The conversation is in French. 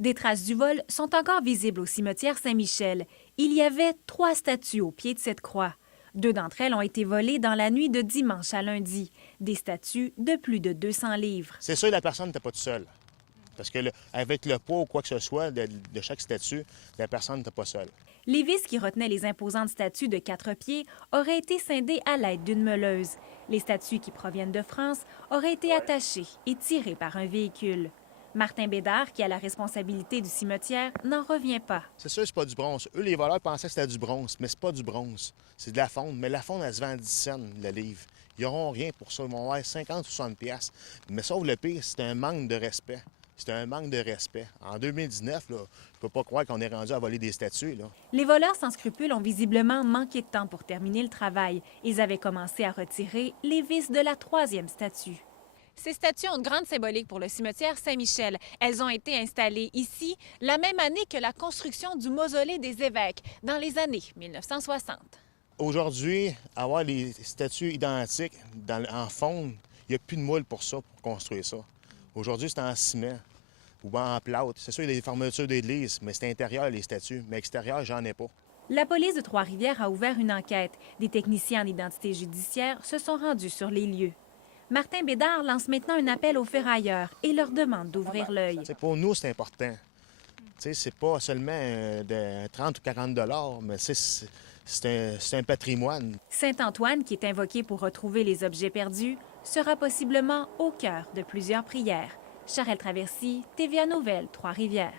Des traces du vol sont encore visibles au cimetière Saint-Michel. Il y avait 3 statues au pied de cette croix. 2 d'entre elles ont été volées dans la nuit de dimanche à lundi. Des statues de plus de 200 livres. C'est sûr que la personne n'était pas toute seule. Parce que avec le poids ou quoi que ce soit de chaque statue, la personne n'était pas seule. Les vis qui retenaient les imposantes statues de 4 pieds auraient été scindées à l'aide d'une meuleuse. Les statues qui proviennent de France auraient été attachées et tirées par un véhicule. Martin Bédard, qui a la responsabilité du cimetière, n'en revient pas. C'est sûr que c'est pas du bronze. Eux, les voleurs pensaient que c'était du bronze, mais c'est pas du bronze. C'est de la fonte. Mais la fonte, elle se vend à 10 cents le livre. Ils n'auront rien pour ça. Ils vont avoir 50 ou 60 piastres. Mais sauf le pire, c'est un manque de respect. C'est un manque de respect. En 2019, là, je peux pas croire qu'on est rendu à voler des statues, là. Les voleurs sans scrupules ont visiblement manqué de temps pour terminer le travail. Ils avaient commencé à retirer les vis de la 3e statue. Ces statues ont de grande symbolique pour le cimetière Saint-Michel. Elles ont été installées ici la même année que la construction du mausolée des évêques, dans les années 1960. Aujourd'hui, avoir les statues identiques en fonte, il n'y a plus de moule pour ça, pour construire ça. Aujourd'hui, c'est en ciment ou en plâtre. C'est sûr, il y a des fermetures d'église, mais c'est intérieur, les statues. Mais extérieur, j'en ai pas. La police de Trois-Rivières a ouvert une enquête. Des techniciens en identité judiciaire se sont rendus sur les lieux. Martin Bédard lance maintenant un appel aux ferrailleurs et leur demande d'ouvrir l'œil. Pour nous, c'est important. C'est pas seulement de 30 ou 40 $, mais c'est un patrimoine. Saint-Antoine, qui est invoqué pour retrouver les objets perdus, sera possiblement au cœur de plusieurs prières. Charelle Traversy, TVA Nouvelles, Trois-Rivières.